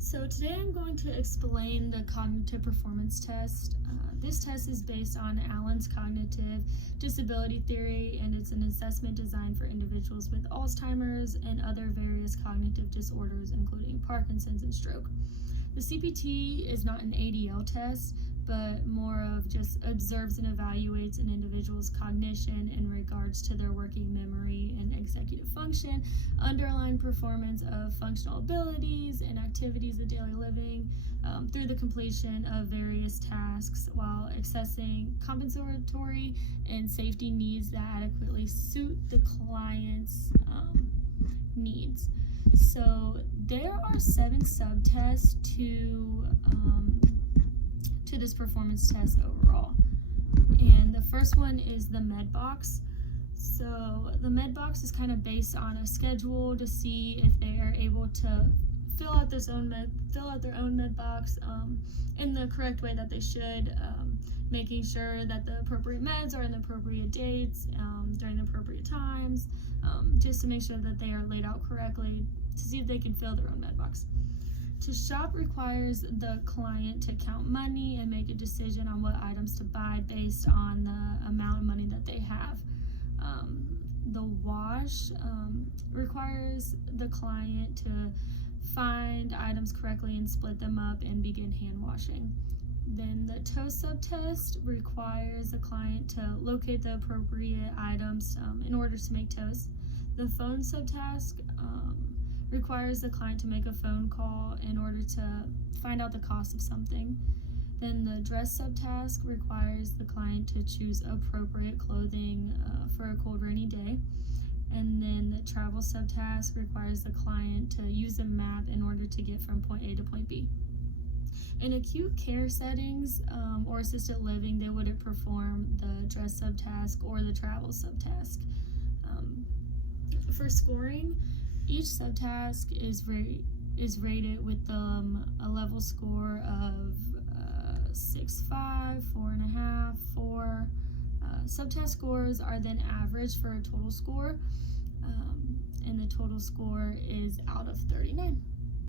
So today I'm going to explain the cognitive performance test. This test is based on Allen's cognitive disability theory, and it's an assessment designed for individuals with Alzheimer's and other various cognitive disorders, including Parkinson's and stroke. The CPT is not an ADL test, but more of just observes and evaluates an individual's cognition in regards to their working memory and executive function, underlying performance of functional abilities and activities of daily living through the completion of various tasks while assessing compensatory and safety needs that adequately suit the client's needs. So there are 7 subtests to this performance test overall. And the first one is the med box. So the med box is kind of based on a schedule to see if they are able to fill out their own med box in the correct way that they should, making sure that the appropriate meds are in the appropriate dates during the appropriate times, just to make sure that they are laid out correctly to see if they can fill their own med box. To shop requires the client to count money and make a decision on what items to buy based on the amount of money that they have. The wash requires the client to find items correctly and split them up and begin hand washing. Then the toast subtest requires the client to locate the appropriate items in order to make toast. The phone subtask requires the client to make a phone call in order to find out the cost of something. Then the dress subtask requires the client to choose appropriate clothing for a cold, rainy day. And then the travel subtask requires the client to use a map in order to get from point A to point B. In acute care settings or assisted living, they wouldn't perform the dress subtask or the travel subtask. For scoring, each subtask is rated with a level score of 6.5, 4.5, 4. Subtask scores are then averaged for a total score, and the total score is out of 39.